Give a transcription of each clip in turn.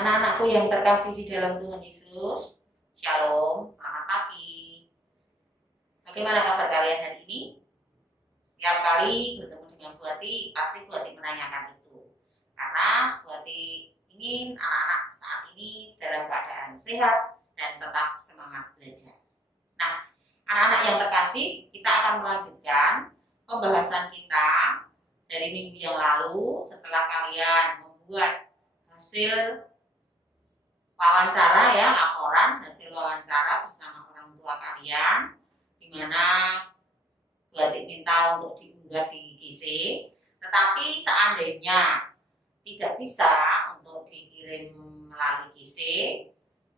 Anak-anakku yang terkasih di dalam Tuhan Yesus, Shalom, selamat pagi. Bagaimana kabar kalian hari ini? Setiap kali bertemu dengan Bu Ati, pasti Bu Ati menanyakan itu. Karena Bu Ati ingin anak-anak saat ini dalam keadaan sehat dan tetap semangat belajar. Nah, anak-anak yang terkasih, kita akan melanjutkan pembahasan kita dari minggu yang lalu setelah kalian membuat hasil wawancara laporan hasil wawancara bersama orang tua kalian, di mana Bu Ati minta untuk diunggah di GC, tetapi seandainya tidak bisa untuk dikirim melalui GC,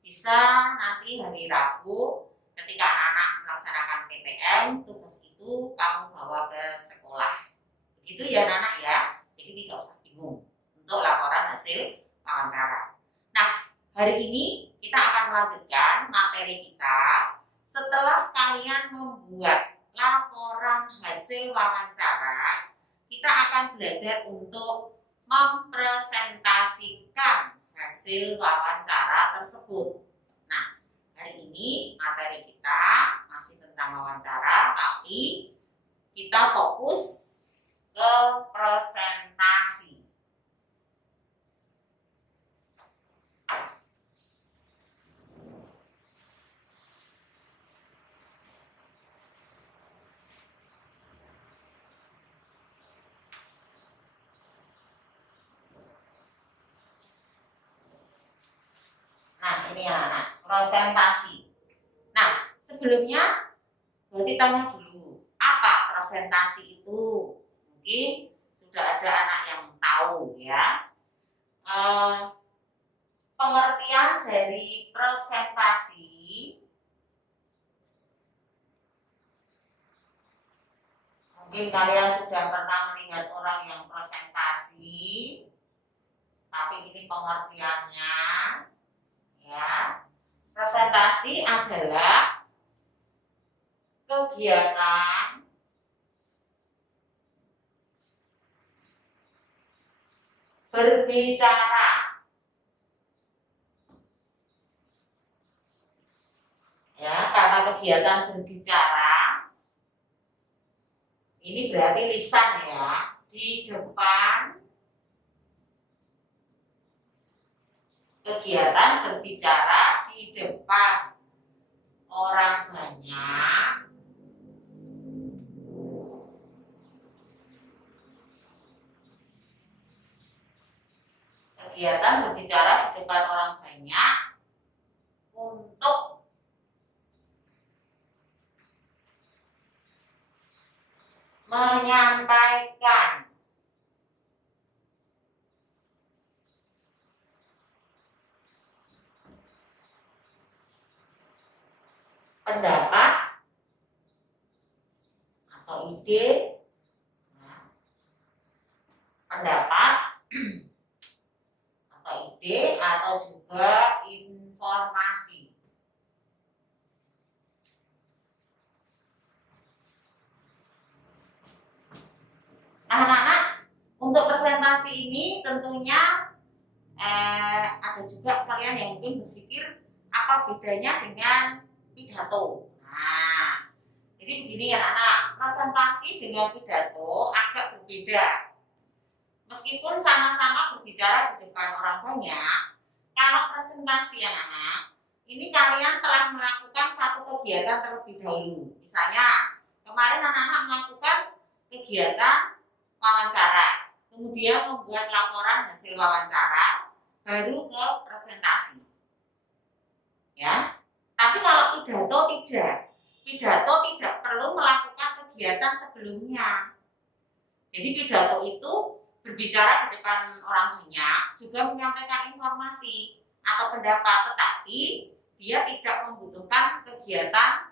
bisa nanti hari Rabu ketika anak-anak melaksanakan PTM, tugas itu kamu bawa ke sekolah. Begitu ya anak-anak ya, jadi tidak usah bingung untuk laporan hasil wawancara. Nah, hari ini kita akan melanjutkan materi kita setelah kalian membuat laporan hasil wawancara. Kita akan belajar untuk mempresentasikan hasil wawancara tersebut. Nah, hari ini materi kita masih tentang wawancara, tapi kita fokus ke presentasi. Nah, ini ya anak, presentasi. Nah, sebelumnya berarti tanya dulu, apa presentasi itu? Mungkin sudah ada anak yang tahu ya. Pengertian dari presentasi mungkin kalian sudah pernah melihat orang yang presentasi, tapi ini pengertiannya ya. Presentasi adalah kegiatan berbicara ya, karena kegiatan berbicara ini berarti lisan ya, di depan kegiatan berbicara di depan orang banyak kegiatan berbicara di depan orang banyak untuk menyampaikan pendapat atau ide, pendapat atau ide atau juga informasi. Nah, anak-anak, untuk presentasi ini tentunya ada juga kalian yang mungkin berpikir apa bedanya dengan pidato. Nah, jadi begini ya anak, presentasi dengan pidato agak berbeda. Meskipun sama-sama berbicara di depan orang banyak, kalau presentasi ya anak, ini kalian telah melakukan satu kegiatan terlebih dahulu. Misalnya, kemarin anak-anak melakukan kegiatan wawancara, kemudian membuat laporan hasil wawancara, baru ke presentasi. Ya. Tapi kalau pidato tidak. Pidato tidak perlu melakukan kegiatan sebelumnya. Jadi pidato itu berbicara di depan orang banyak, juga menyampaikan informasi atau pendapat, tetapi dia tidak membutuhkan kegiatan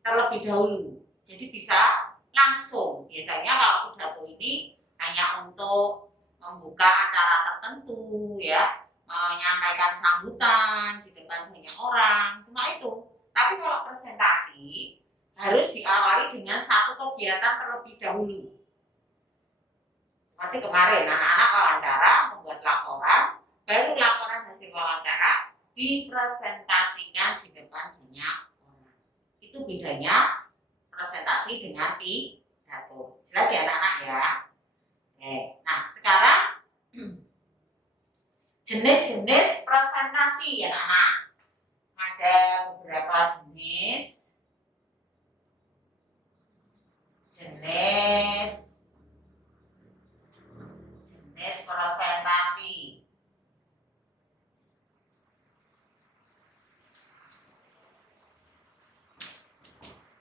terlebih dahulu. Jadi bisa langsung. Biasanya kalau pidato ini hanya untuk membuka acara tertentu ya, menyampaikan sambutan di depan banyak orang, cuma itu. Tapi kalau presentasi harus diawali dengan satu kegiatan terlebih dahulu. Seperti kemarin anak-anak wawancara, membuat laporan, baru laporan hasil wawancara dipresentasikan di depan banyak orang. Itu bedanya presentasi dengan pidato. Jelas ya anak-anak ya? Oke, nah sekarang jenis-jenis presentasi ya anak-anak. Ada beberapa jenis presentasi.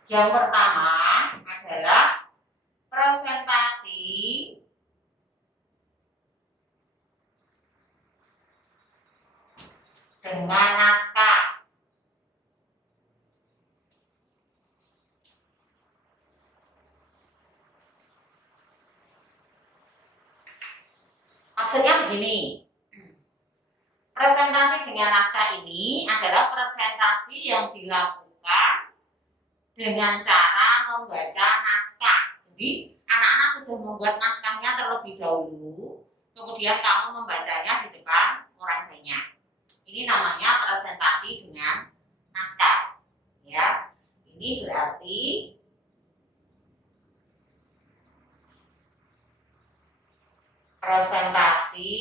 Yang pertama adalah presentasi dengan naskah. Maksudnya begini, presentasi dengan naskah ini adalah presentasi yang dilakukan dengan cara membaca naskah. Jadi anak-anak sudah membuat naskahnya terlebih dahulu, kemudian kamu membacanya di depan orang banyak. Ini namanya presentasi dengan naskah. Ya, ini berarti presentasi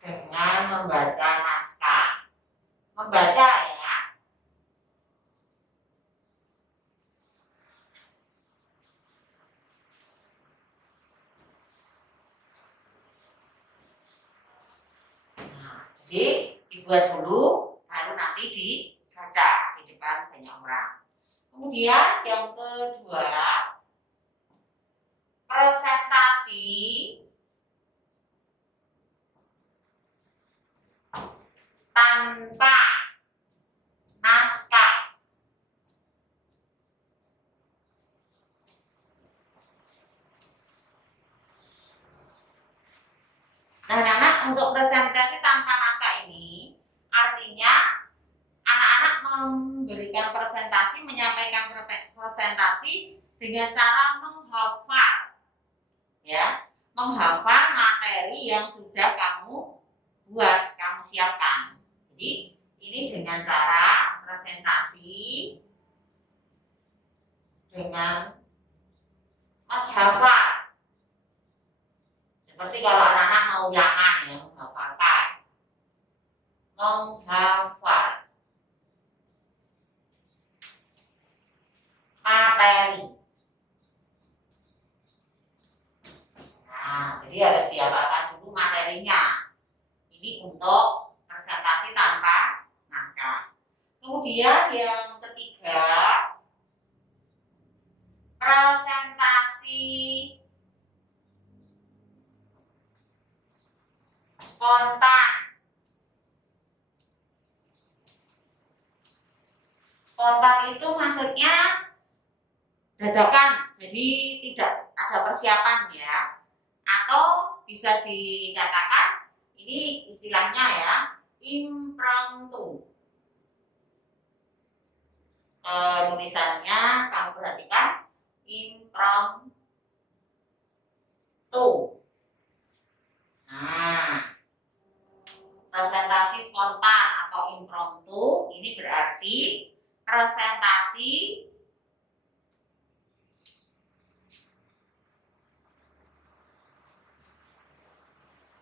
dengan membaca naskah. Membaca ya. Nah, jadi dibuat dulu, baru nanti dibaca di depan banyak orang. Kemudian yang kedua, presentasi tanpa naskah. Nah, anak-anak, untuk presentasi tanpa naskah ini artinya anak-anak memberikan presentasi, menyampaikan presentasi dengan cara menghafal, ya, menghafal materi yang sudah kamu buat, kamu siapkan. Jadi ini dengan cara presentasi dengan menghafal. Seperti kalau anak-anak mau ulangan ya, menghafalkan. Menghafal materi. Nah, jadi harus dihafalkan dulu materinya. Ini untuk presentasi tanpa naskah. Kemudian yang ketiga, presentasi spontan. Spontan itu maksudnya dadakan, jadi tidak ada persiapan ya. Atau bisa dikatakan, ini istilahnya ya, impromptu. Tulisannya kamu perhatikan, impromptu. Nah, presentasi spontan atau impromptu ini berarti presentasi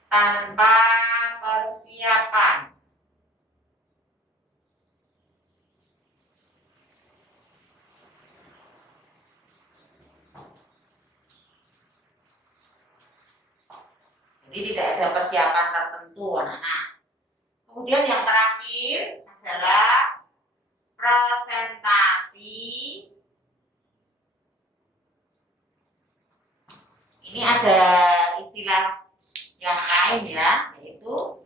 tanpa persiapan. Jadi tidak ada persiapan tertentu anak-anak. Kemudian yang terakhir adalah presentasi. Ini ada istilah yang lain ya, yaitu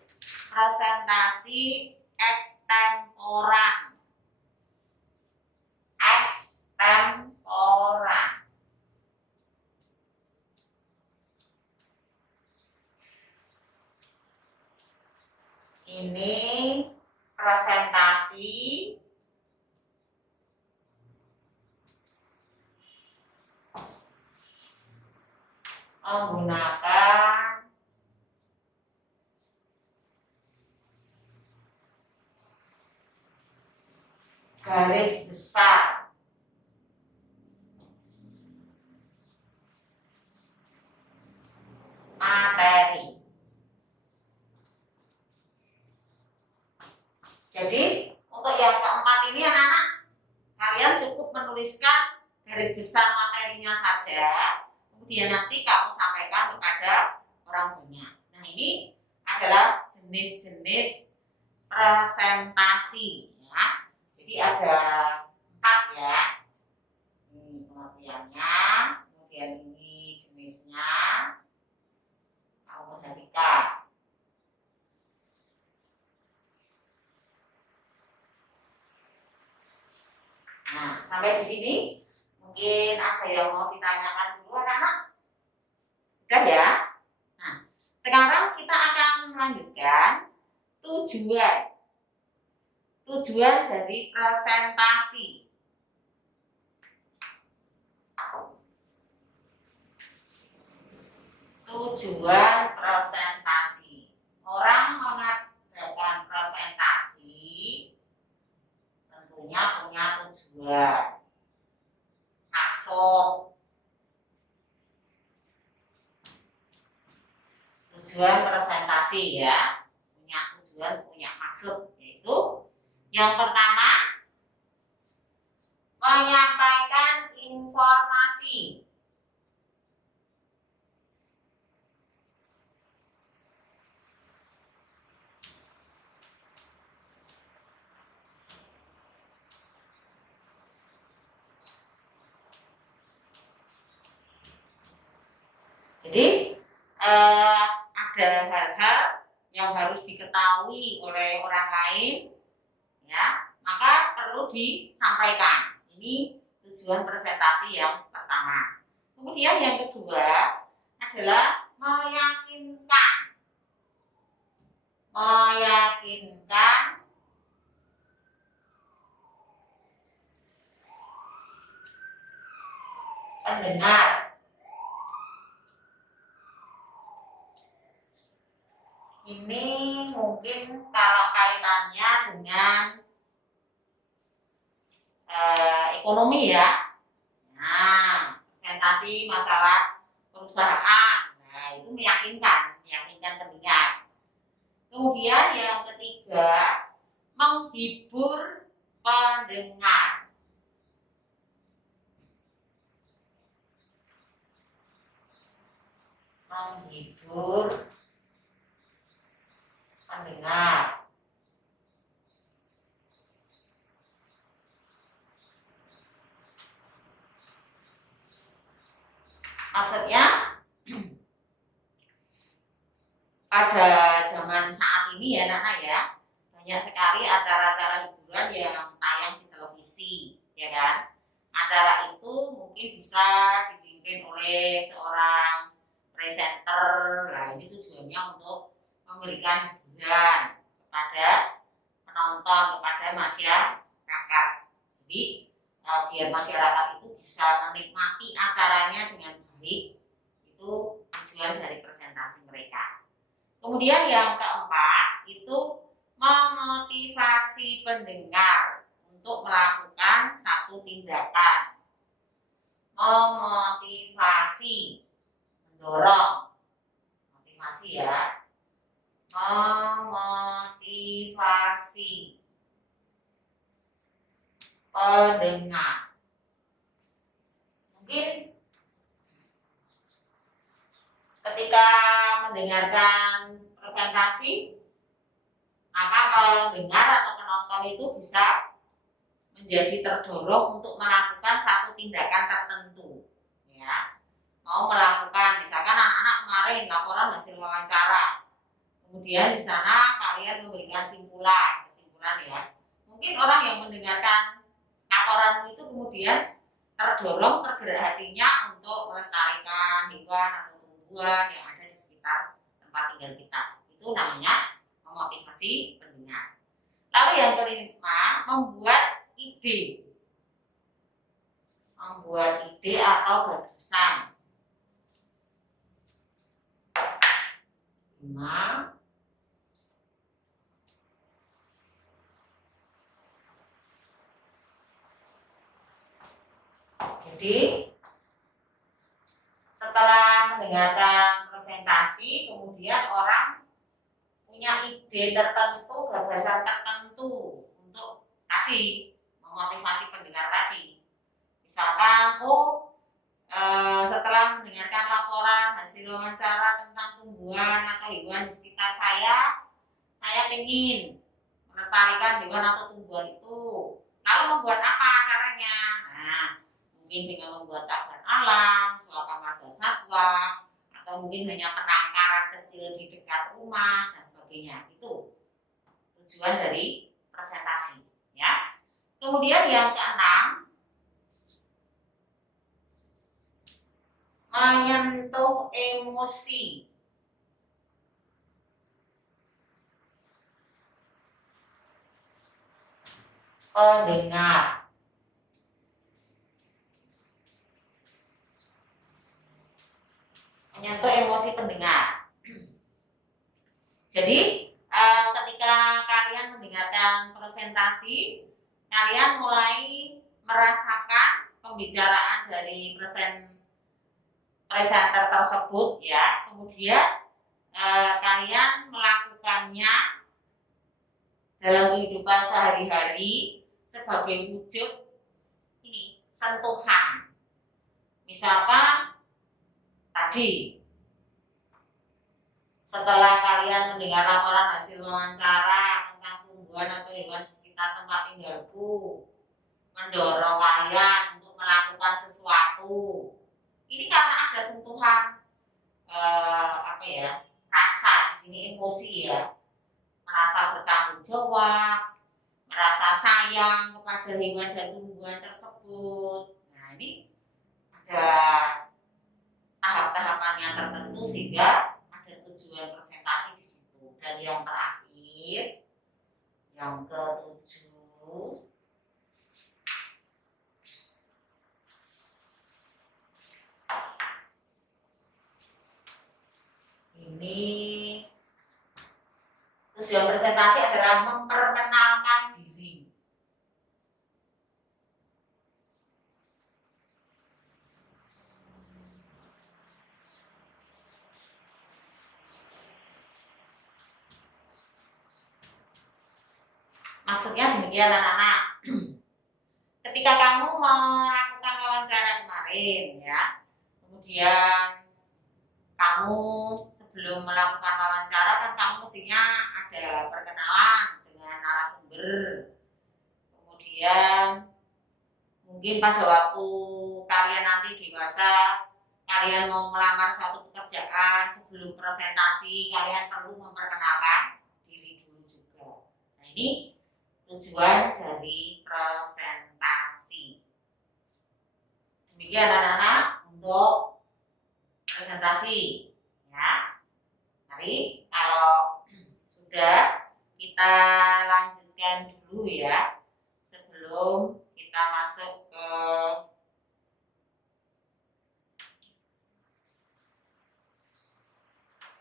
presentasi ekstemporan. Ekstemporan. Ini presentasi menggunakan garis besar materi. Jadi untuk yang keempat ini anak-anak, kalian cukup menuliskan garis besar materinya saja, kemudian nanti kamu sampaikan kepada orang banyak. Nah, ini adalah jenis-jenis presentasi ya. Jadi ada 4 ya. Ini pengertiannya, kemudian ini jenisnya. Kamu perhatikan. Nah, sampai di sini mungkin ada yang mau ditanyakan dulu anak-anak? Udah ya? Nah, sekarang kita akan melanjutkan tujuan. Tujuan dari presentasi. Tujuan presentasi. Orang mengadakan presentasi tentunya punya tujuan. Maksud. Tujuan presentasi ya. Punya tujuan, punya maksud. Yaitu yang pertama, menyampaikan informasi. Jadi ada hal-hal yang harus diketahui oleh orang lain, ya, maka perlu disampaikan. Ini tujuan presentasi yang pertama. Kemudian yang kedua adalah meyakinkan. Meyakinkan pendengar. Ini mungkin kalau kaitannya dengan ekonomi ya. Nah, presentasi masalah perusahaan. Nah, itu meyakinkan pendengar. Kemudian yang ketiga, menghibur pendengar. Menghibur pendengar. Maksudnya pada zaman saat ini ya anak-anak ya, banyak sekali acara-acara hiburan yang tayang di televisi, ya kan? Acara itu mungkin bisa dipimpin oleh seorang presenter. Nah, ini tujuannya untuk memberikan hiburan kepada penonton, kepada masyarakat. Jadi biar masyarakat itu bisa menikmati acaranya dengan baik, itu tujuan dari presentasi mereka. Kemudian yang keempat itu memotivasi pendengar untuk melakukan satu tindakan. Memotivasi, mendorong, motivasi ya. Memotivasi pendengar. Mungkin ketika mendengarkan presentasi, maka pendengar atau penonton itu bisa menjadi terdorong untuk melakukan satu tindakan tertentu, ya. Mau melakukan, misalkan anak-anak kemarin laporan hasil wawancara, kemudian di sana kalian memberikan kesimpulan ya. Mungkin orang yang mendengarkan laporan itu kemudian terdorong, tergerak hatinya untuk melestarikan hewan atau tumbuhan yang ada di sekitar tempat tinggal kita. Itu namanya memotivasi pendengar. Lalu yang kelima, membuat ide. Membuat ide atau gagasan. 5. Jadi setelah mendengarkan presentasi, kemudian orang punya ide tertentu, gagasan tertentu untuk tadi memotivasi pendengar tadi. Misalkan, setelah mendengarkan laporan hasil wawancara tentang tumbuhan atau hewan di sekitar saya ingin melestarikan hewan atau tumbuhan itu. Lalu membuat apa caranya? Nah, mungkin dengan membuat cagar alam, suaka marga satwa, atau mungkin hanya penangkaran kecil di dekat rumah dan sebagainya. Itu tujuan dari presentasi, ya. Kemudian yang keenam, menyentuh emosi. Pendengar. Menyentuh emosi pendengar. Jadi ketika kalian mendengarkan presentasi, kalian mulai merasakan pembicaraan dari presenter tersebut, ya. Kemudian kalian melakukannya dalam kehidupan sehari-hari sebagai wujud ini sentuhan. Misalkan tadi setelah kalian mendengar laporan hasil wawancara tentang tumbuhan atau hewan di sekitar tempat tinggalku, mendorong kalian untuk melakukan sesuatu. Ini karena ada sentuhan rasa di sini, emosi, ya. Merasa bertanggung jawab, merasa sayang kepada hewan dan tumbuhan tersebut. Nah, ini ada tahap-tahapan yang tertentu sehingga ada tujuan presentasi di situ. Dan yang terakhir, yang ketujuh, ini tujuan presentasi adalah memperkenalkan diri. Maksudnya demikian, anak-anak. Ketika kamu melakukan wawancara kemarin, ya, kemudian kamu sebelum melakukan wawancara kan kamu mestinya ada perkenalan dengan narasumber. Kemudian mungkin pada waktu kalian nanti dewasa, kalian mau melamar suatu pekerjaan, sebelum presentasi kalian perlu memperkenalkan diri dulu juga. Nah, ini tujuan dari presentasi. Demikian anak-anak untuk presentasi, ya. Mari kalau sudah, kita lanjutkan dulu, ya, sebelum kita masuk ke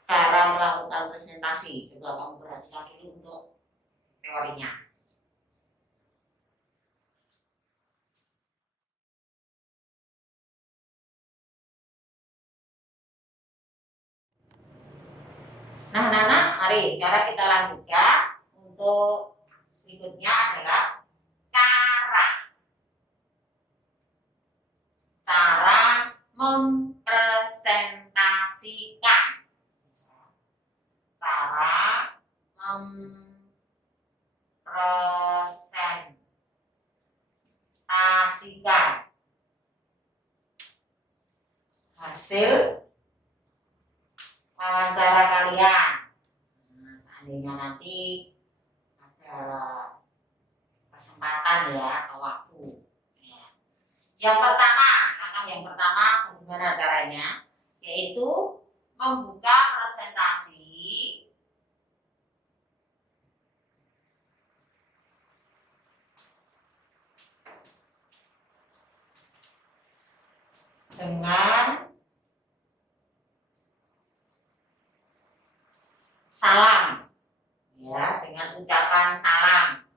cara melakukan presentasi. Coba kamu perhatikan dulu untuk teorinya. Nah, anak-anak, mari sekarang kita lanjutkan. Untuk berikutnya adalah cara mempresentasikan. Cara mempresentasikan hasil wawancara kalian. Nah, seandainya nanti ada kesempatan, ya, atau waktu. Yang pertama, langkah yang pertama bagaimana caranya? Yaitu membuka presentasi dengan salam, ya, dengan ucapan salam.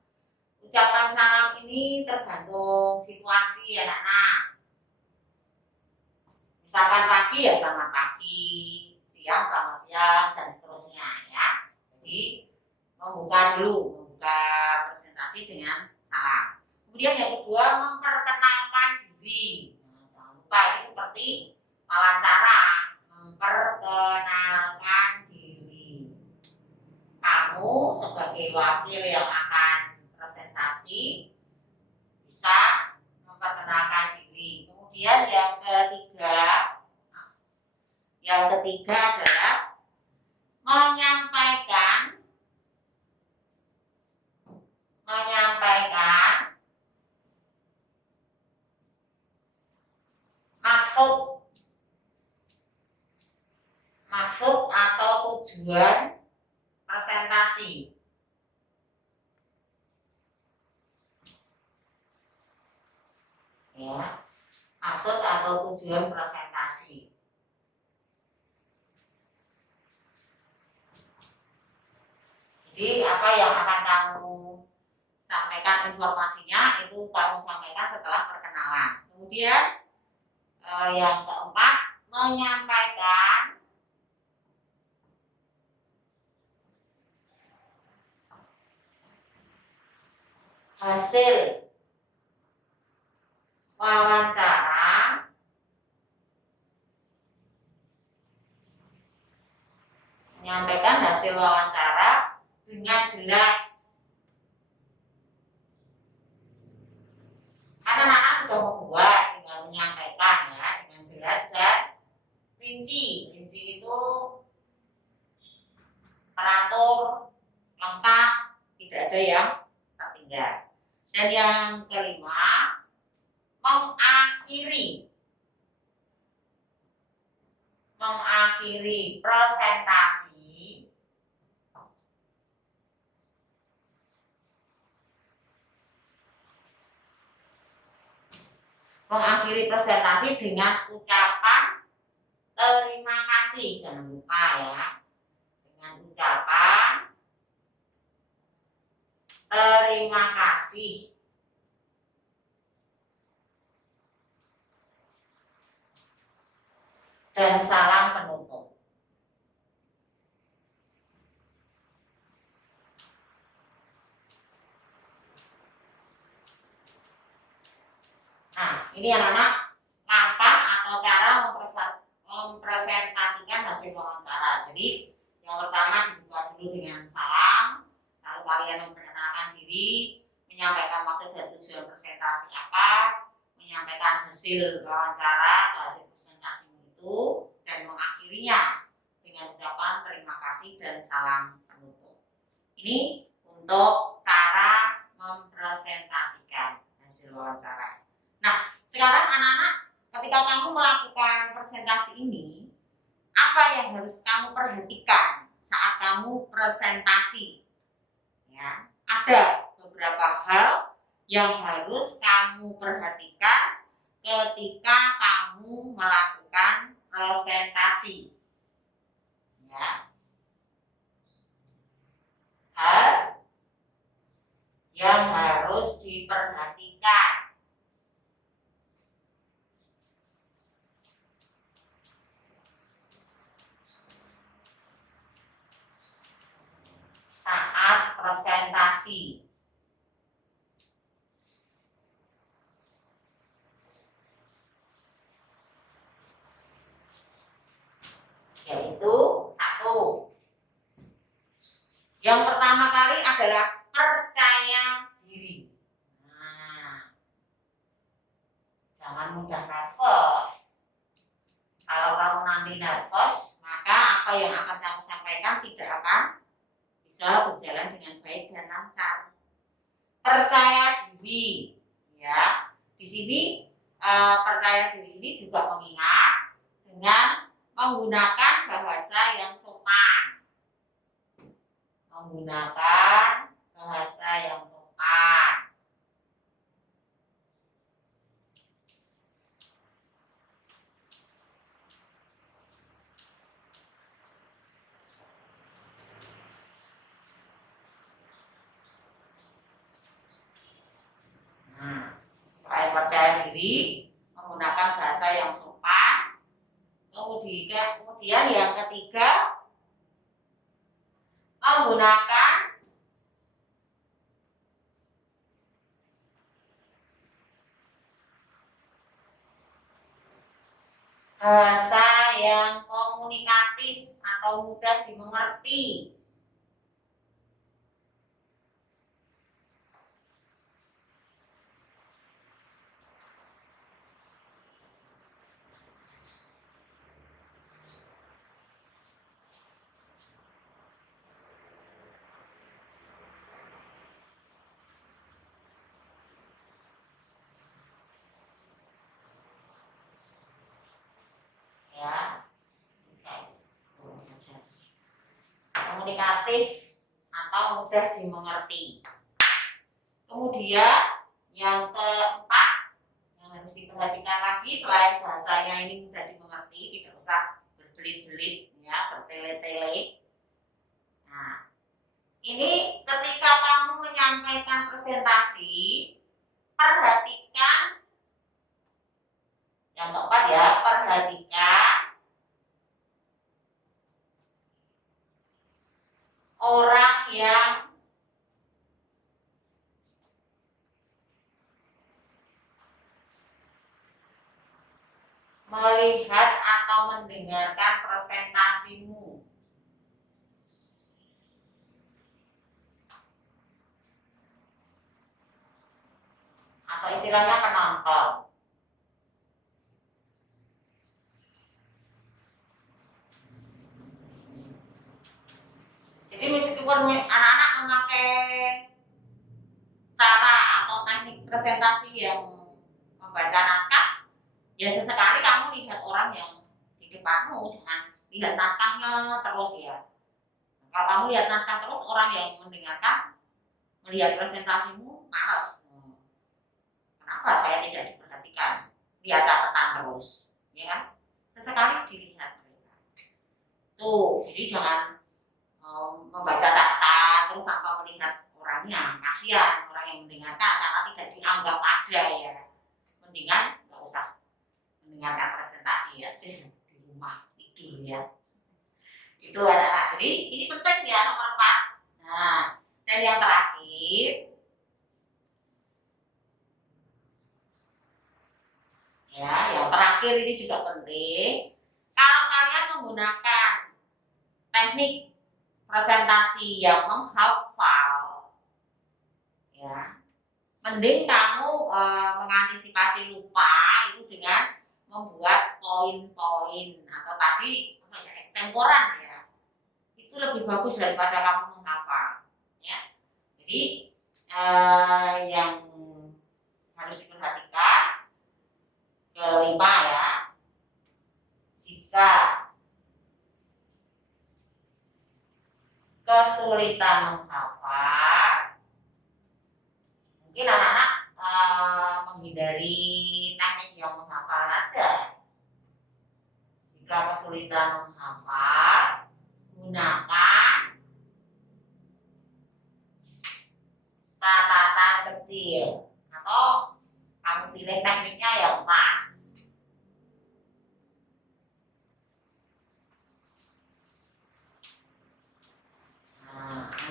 Ucapan salam ini tergantung situasi, anak-anak. Misalkan pagi ya selamat pagi, siang selamat siang, dan seterusnya ya. Jadi membuka presentasi dengan salam. Kemudian yang kedua, memperkenalkan diri. Nah, jangan lupa ini seperti wawancara, memperkenalkan diri. Kamu sebagai wakil yang akan presentasi bisa memperkenalkan diri. Kemudian yang ketiga adalah menyampaikan maksud atau tujuan presentasi. Ya, maksud atau tujuan presentasi. Jadi apa yang akan kamu sampaikan informasinya itu kamu sampaikan setelah perkenalan. Kemudian yang keempat, menyampaikan hasil wawancara dengan jelas. Karena anak sudah membuat, tinggal menyampaikan ya dengan jelas dan rinci. Rinci itu teratur, lengkap, tidak ada yang tertinggal. Dan yang kelima, mengakhiri presentasi dengan ucapan terima kasih. Jangan lupa ya, dengan ucapan terima kasih. Dan salam penutup. Nah, ini anak-anak langkah atau cara mempresentasikan hasil wawancara. Jadi, yang pertama dibuka dulu dengan salam, lalu kalian memperkenalkan diri, menyampaikan maksud dan tujuan presentasi apa, menyampaikan hasil wawancara atau hasil presentasi itu, dan mengakhirinya dengan ucapan terima kasih dan salam penutup. Ini untuk cara mempresentasikan hasil wawancara. Nah, sekarang anak-anak, ketika kamu melakukan presentasi ini, apa yang harus kamu perhatikan saat kamu presentasi? Ya, ada beberapa hal yang harus kamu perhatikan ketika kamu melakukan presentasi. Ya. Hal yang harus diperhatikan. Saat presentasi. Yaitu satu. Yang pertama kali adalah percaya diri. Nah, jangan mudah nervous. Kalau kamu nanti nervous, maka apa yang akan kamu sampaikan tidak akan bisa berjalan dengan baik dan lancar. Percaya diri, ya. Di sini percaya diri ini juga mengingat dengan menggunakan bahasa yang sopan. Selain percaya diri, menggunakan bahasa yang sopan, Kemudian yang ketiga, menggunakan bahasa yang komunikatif atau mudah dimengerti. Ya, komunikatif atau mudah dimengerti. Kemudian yang keempat yang harus diperhatikan lagi selain bahasanya ini mudah dimengerti, tidak usah berbelit-belit ya, bertele-tele. Nah, ini ketika kamu menyampaikan presentasi, perhatikan yang keempat ya, perhatikan orang yang melihat atau mendengarkan presentasimu. Atau istilahnya penonton. Jadi meskipun anak-anak memakai cara atau teknik presentasi yang membaca naskah, ya sesekali kamu lihat orang yang di depanmu, jangan lihat naskahnya terus ya. Kalau kamu lihat naskah terus, orang yang mendengarkan, melihat presentasimu, malas. Kenapa saya tidak diperhatikan? Lihat catatan terus, ya kan? Sesekali dilihat mereka. Tuh, jadi jangan membaca catatan terus tanpa melihat orangnya. Kasihan orang yang mendengarkan karena tidak dianggap ada ya. Mendingan nggak usah mendengarkan presentasi aja di rumah tidur ya. Itu anak-anak. Jadi ini penting ya nomor 4. Nah, dan yang terakhir ya, yang terakhir ini juga penting. Kalau kalian menggunakan teknik presentasi yang menghafal, ya, mending kamu mengantisipasi lupa itu dengan membuat poin-poin atau tadi ekstemporan ya. Itu lebih bagus daripada kamu menghafal, ya. Jadi yang harus diperhatikan kelima ya, jika kesulitan menghafal, mungkin anak-anak menghindari teknik yang menghafal aja. Jika kesulitan menghafal, gunakan catatan kecil atau kamu pilih tekniknya yang pas.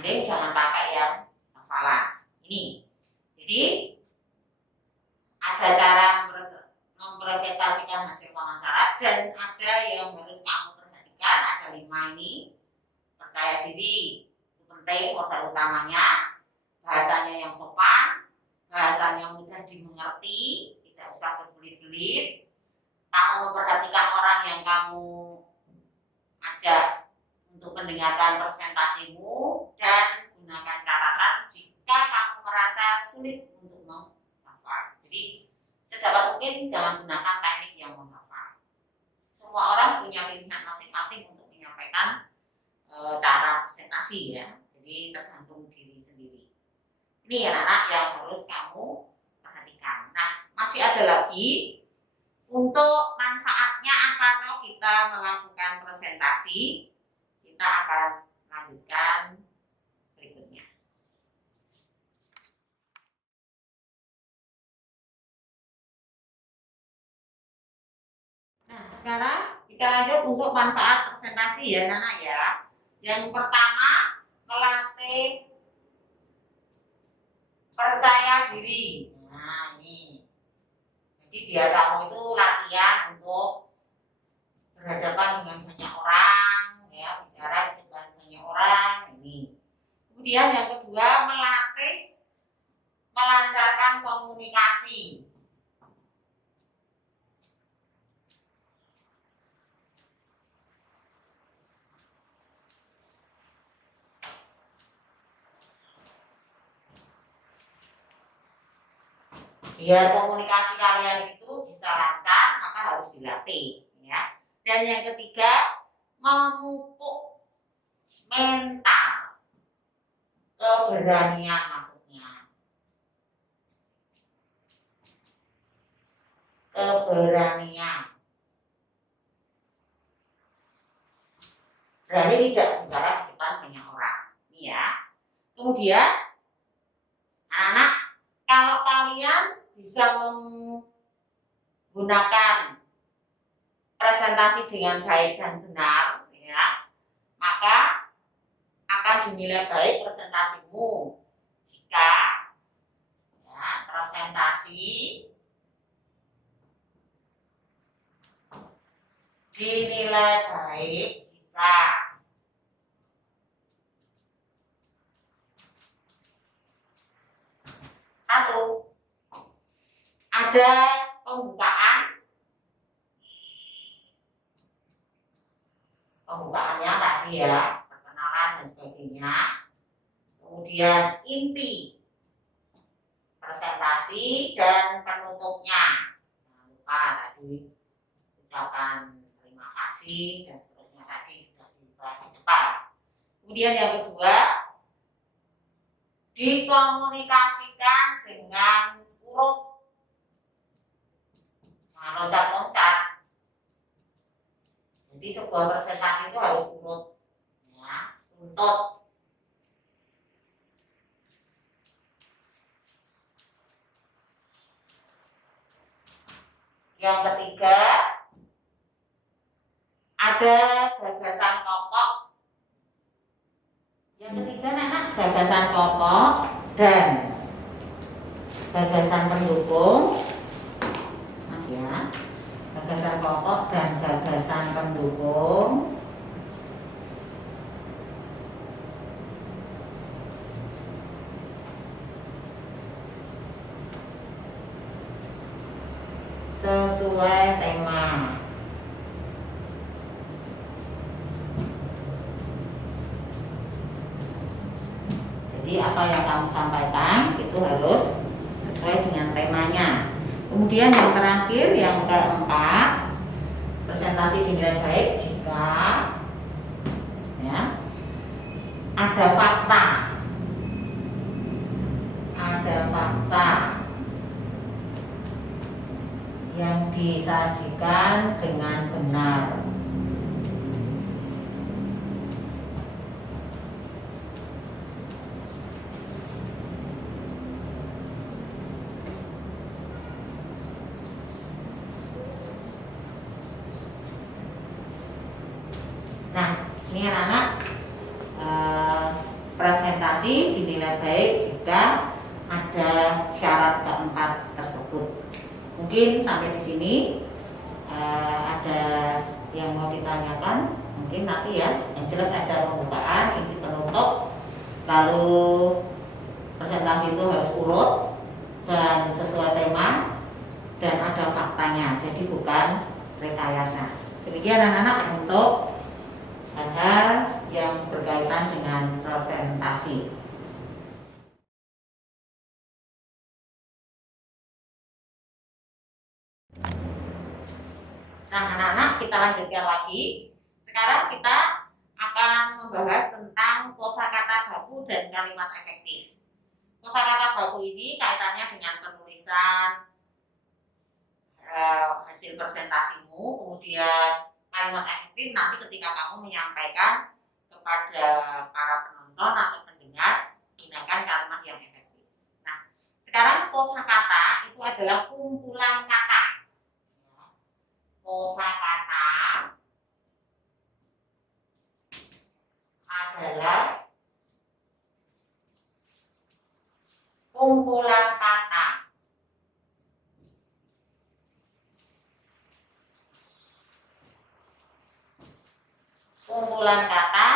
Mending jangan pakai yang hafalan ini. Jadi ada cara mempresentasikan hasil wawancara dan ada yang harus kamu perhatikan. Ada 5 ini. Percaya diri itu penting, modal utamanya. Bahasanya yang sopan, bahasanya mudah dimengerti, tidak usah berbelit-belit. Kamu memperhatikan orang yang kamu ajak untuk mendengarkan presentasimu dan gunakan catatan jika kamu merasa sulit untuk menghafal. Jadi sedapat mungkin jangan gunakan teknik yang menghafal. Semua orang punya pilihan masing-masing untuk menyampaikan cara presentasi ya. Jadi tergantung diri sendiri. Ini anak-anak yang harus kamu perhatikan. Nah, masih ada lagi untuk manfaatnya apa kalau kita melakukan presentasi. Kita akan lanjutkan berikutnya. Nah, sekarang Kita lanjut untuk manfaat presentasi ya Nana ya. Yang pertama, melatih percaya diri. Nah ini, jadi biar kamu itu latihan untuk berhadapan dengan banyak orang, ya bicara di depan banyak orang ini. Kemudian yang kedua, melatih melancarkan komunikasi. Biar komunikasi kalian itu bisa lancar, maka harus dilatih ya. Dan yang ketiga, memupuk mental, keberanian maksudnya. Keberanian. Berani tidak bicara di depan banyak orang. Ya. Kemudian anak-anak, kalau kalian bisa menggunakan presentasi dengan baik dan benar, ya, maka akan dinilai baik presentasimu. Jika ya, presentasi dinilai baik jika satu, ada pembukaannya tadi ya, perkenalan dan sebagainya. Kemudian inti presentasi dan penutupnya. Jangan lupa tadi ucapan terima kasih dan seterusnya tadi sudah dibahas di depan. Kemudian yang kedua, dikomunikasikan dengan urut, jangan loncat-loncat. Jadi sebuah presentasi itu harus urut, ya, runtut. Yang ketiga, ada gagasan pokok. Yang ketiga, anak gagasan pokok dan gagasan pendukung. Nah, ya, gagasan pokok dan gagasan pendukung. Sesuai tema. Jadi apa yang kamu sampaikan itu harus sesuai dengan temanya. Kemudian yang terakhir, yang keempat, presentasi dinilai baik jika ya, ada fakta. Ada fakta yang disajikan dengan benar. Nah, ini anak-anak, presentasi dinilai baik jika ada syarat keempat tersebut. Mungkin sampai di sini ada yang mau ditanyakan, mungkin nanti ya. Yang jelas ada pembukaan, inti penutup, lalu presentasi itu harus urut dan sesuai tema dan ada faktanya. Jadi bukan rekayasa. Demikian anak-anak untuk hal-hal yang berkaitan dengan presentasi. Nah, anak-anak, kita lanjutkan lagi. Sekarang kita akan membahas tentang kosakata baku dan kalimat efektif. Kosakata baku ini kaitannya dengan penulisan hasil presentasimu, kemudian kalimat efektif nanti ketika kamu menyampaikan kepada para penonton atau pendengar, gunakan kalimat yang efektif. Nah, sekarang kosakata itu adalah kumpulan kata. Kosakata kumpulan kata. Kumpulan kata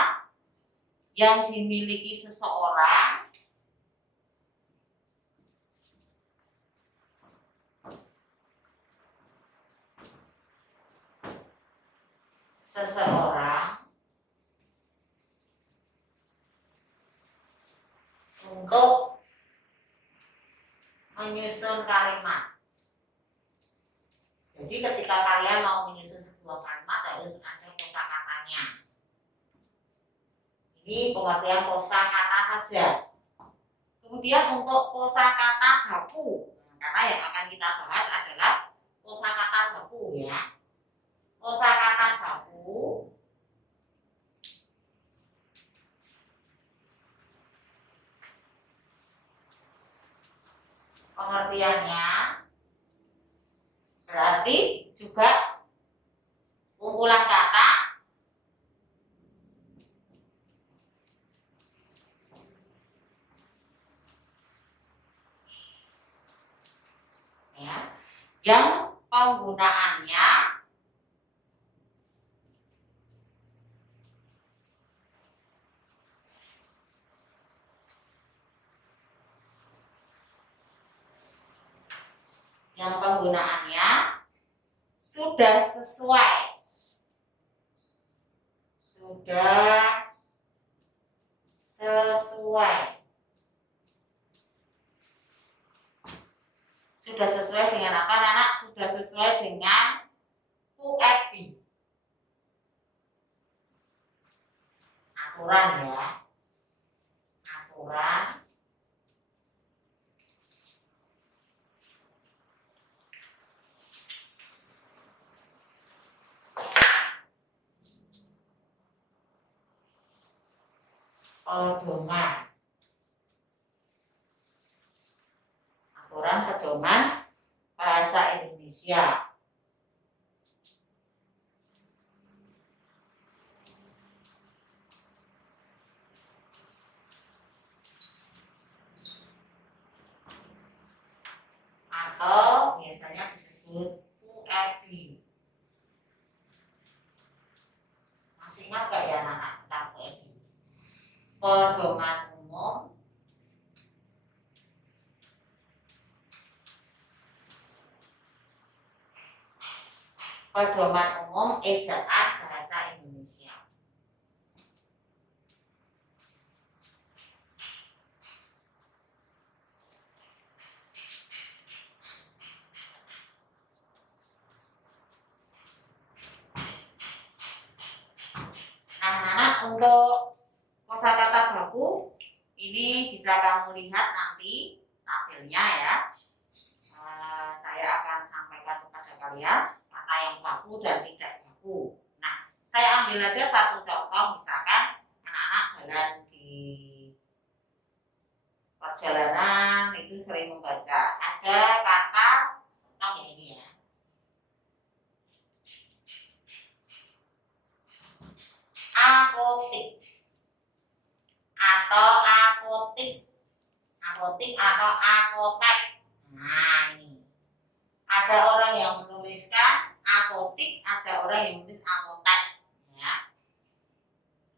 yang dimiliki seseorang untuk menyusun kalimat. Jadi ketika kalian mau menyusun sebuah kalimat harus ada kosakatanya. Ini pengertian kosakata saja. Kemudian untuk kosakata baku, karena yang akan kita bahas adalah kosakata baku ya. Kosakata baku pengertiannya berarti juga kumpulan kata ya, yang penggunaannya sudah sesuai dengan apa anak? Sudah sesuai dengan UFB, aturan ya, aturan pedoman, aturan pedoman bahasa Indonesia. Atau biasanya disebut UFB. Masih ingat gak ya anak-anak tentang UFB? Pedoman umum ejaan bahasa Indonesia. Nah, anak untuk kosakata baku ini bisa kamu lihat nanti tabelnya ya. Saya akan sampaikan kepada kalian kata yang baku dan tidak baku. Nah, saya ambil aja satu contoh, misalkan anak-anak jalan di perjalanan itu sering membaca. Ada kata contoh ini ya. Apotik atau apotik atau apotek. Nah ini ada orang yang menuliskan apotik, ada orang yang menulis apotek ya.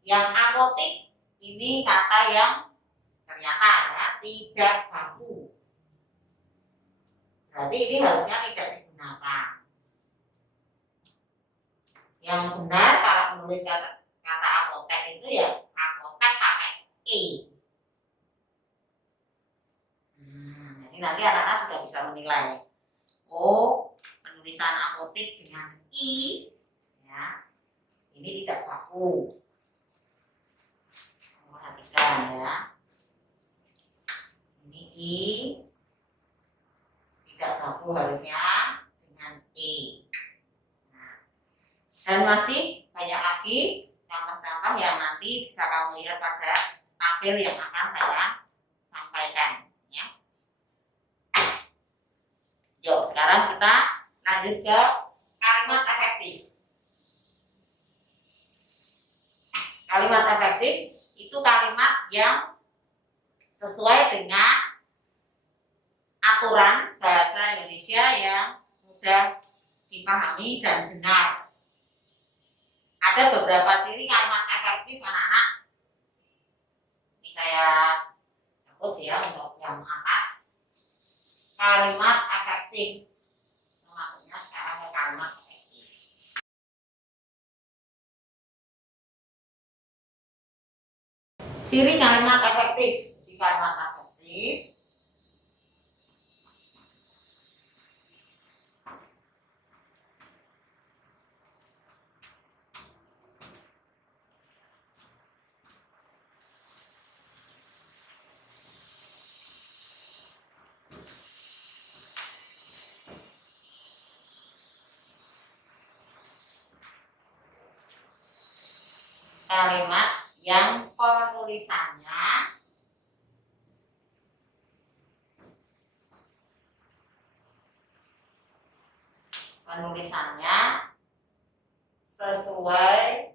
Yang apotik ini kata yang ternyata ya tidak baku, berarti ini harusnya tidak digunakan. Yang benar kalau menulis kata apotek itu ya apotek pakai E. Jadi nanti anak-anak sudah bisa menilai. Oh, penulisan apotik dengan I ya, ini tidak baku. Perhatikan ya. Ini I tidak baku, harusnya dengan E. Nah, dan masih banyak lagi contoh-contoh yang nanti bisa kamu lihat pada tabel yang akan saya sampaikan ya. Yuk, sekarang kita lanjut ke kalimat efektif. Kalimat efektif itu kalimat yang sesuai dengan sudah dipahami dan benar. Ada beberapa ciri kalimat efektif anak-anak. Ini saya hapus ya untuk yang atas. Kalimat efektif. Maksudnya sekarang ke kalimat efektif. Ciri kalimat efektif. Di kalimat efektif kalimat yang penulisannya sesuai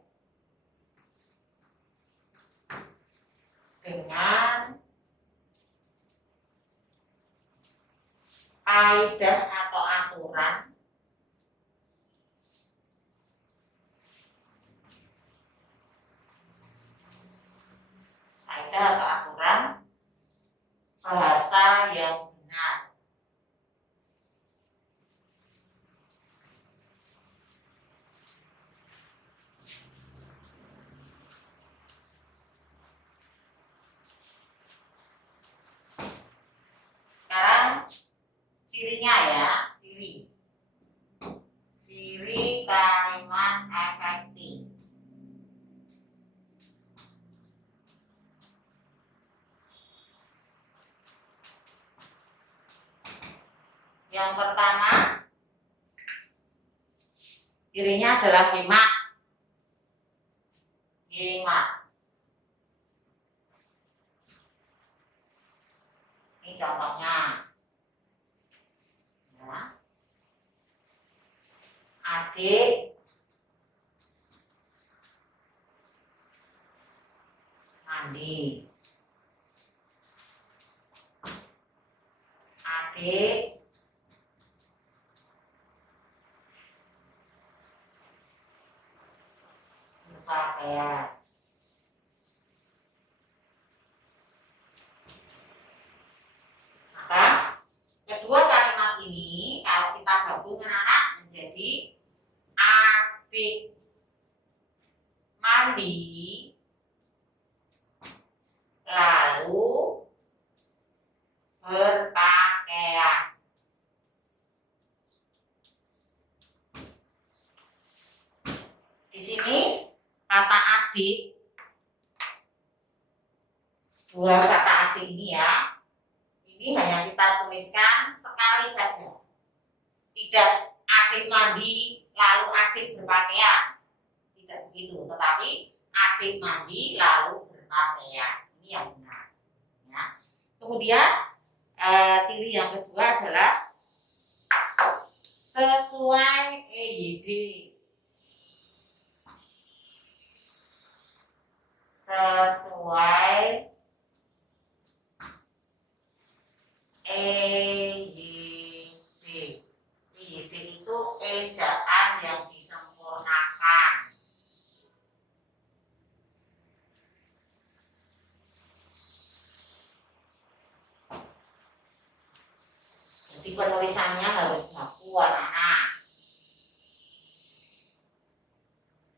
dengan kaidah atau aturan bahasa yang benar. Sekarang cirinya ya, ciri kalimat efektif. Yang pertama, cirinya adalah hemat. Ini contohnya. Ya. Adik mandi. Adik berpakaian. Maka kedua kalimat ini kalau kita gabung anak menjadi adik mandi lalu berpakaian. Di sini kata adik, dua kata adik ini ya, ini hanya kita tuliskan sekali saja. Tidak adik mandi lalu adik berpakaian, tidak begitu. Tetapi adik mandi lalu berpakaian, ini yang benar. Ya. Kemudian ciri yang kedua adalah sesuai EYD. Sesuai EYD. EYD itu ejaan yang disempurnakan. Jadi penulisannya harus baku anak-anak.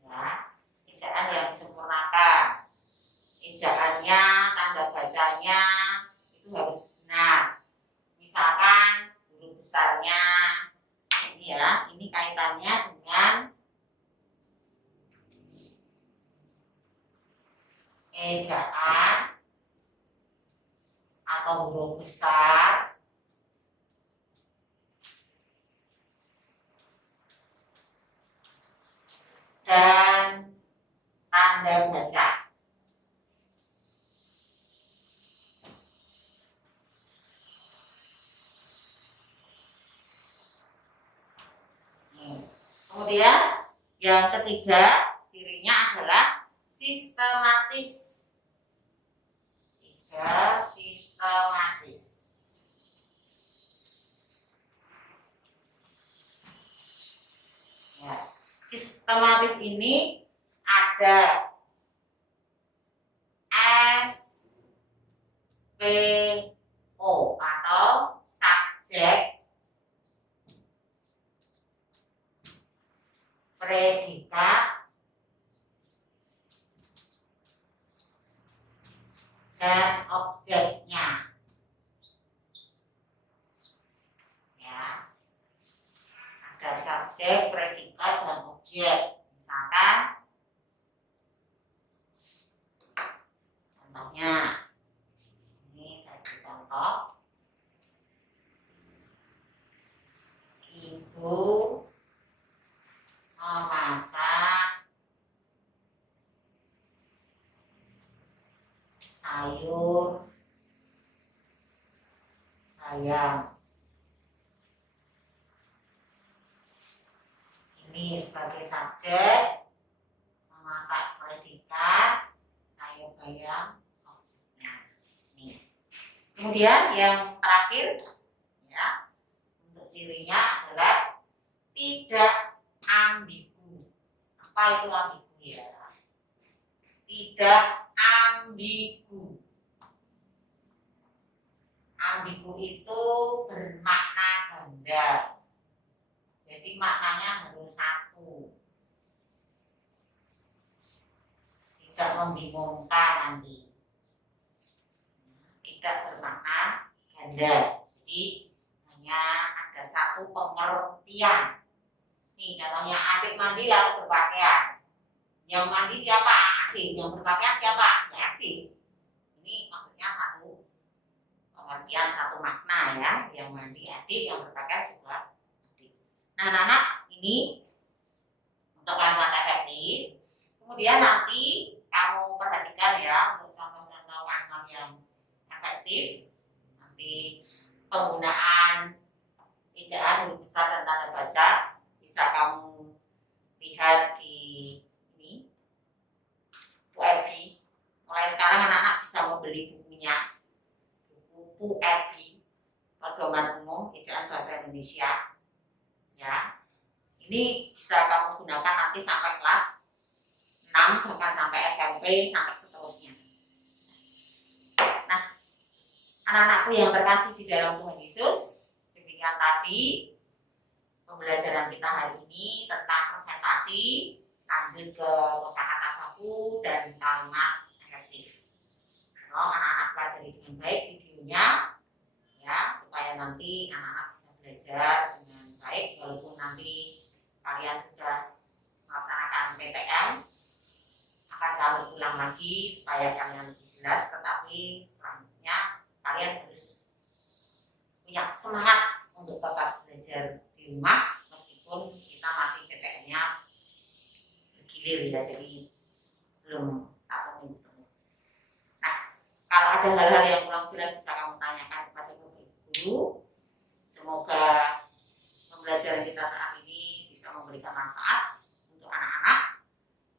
Ya, ejaan yang disempurnakan. Ejaannya, tanda bacanya itu harus benar. Misalkan huruf besarnya ini ya, ini kaitannya dengan ejaan atau huruf besar dan tanda baca. Kemudian yang ketiga cirinya adalah sistematis. Sistematis. Sistematis ini ada SPO atau subjek, predikat, dan objeknya. Ya. Ada subjek, predikat, dan objek. Misalkan contohnya, ini saya beri contoh. Ibu memasak sayur bayam. Ini sebagai subjek, memasak predikat, sayur bayam, objeknya. Nih. Kemudian yang terakhir, ya, untuk cirinya adalah tidak ambigu. Apa itu ambigu ya? Tidak ambigu. Ambigu itu bermakna ganda. Jadi maknanya harus satu. Tidak membingungkan nanti. Tidak bermakna ganda. Jadi hanya ada satu pengertian. Nih contohnya, adik mandi lalu berpakaian. Yang mandi siapa? Adik. Yang berpakaian siapa? Ya adik. Ini maksudnya satu pengertian, satu makna ya. Yang mandi adik, yang berpakaian juga adik. Nah anak-anak, ini untuk kalimat efektif. Kemudian nanti kamu perhatikan ya untuk contoh-contoh kalimat yang efektif. Nanti penggunaan ejaan, huruf besar, dan tanda baca bisa kamu lihat di ini PURB. Mulai sekarang anak-anak bisa membeli bukunya, buku PURB, Pedoman Umum Ejaan Bahasa Indonesia. Ya, ini bisa kamu gunakan nanti sampai kelas 6, bahkan sampai SMP, sampai seterusnya. Nah, anak-anakku yang terkasih di dalam Tuhan Yesus, demikian tadi pembelajaran kita hari ini tentang presentasi, lanjut ke kosakata baku dan kalimat efektif. Kalau anak-anak pelajari dengan baik videonya, ya, supaya nanti anak-anak bisa belajar dengan baik, walaupun nanti kalian sudah melaksanakan PTM, akan kami ulang lagi supaya kalian lebih jelas, tetapi selanjutnya kalian harus punya semangat untuk tetap belajar di rumah meskipun kita masih PTM-nya bergilir ya, jadi belum 1 minggu penuh. Nah, kalau ada hal-hal yang kurang jelas bisa kamu tanyakan kepada guru. Semoga pembelajaran kita saat ini bisa memberikan manfaat untuk anak-anak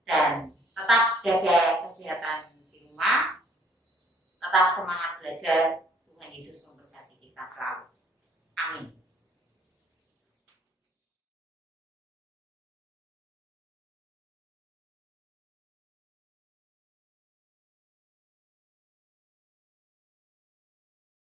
dan tetap jaga kesehatan di rumah, tetap semangat belajar. Tuhan Yesus memberkati kita selalu. Amin.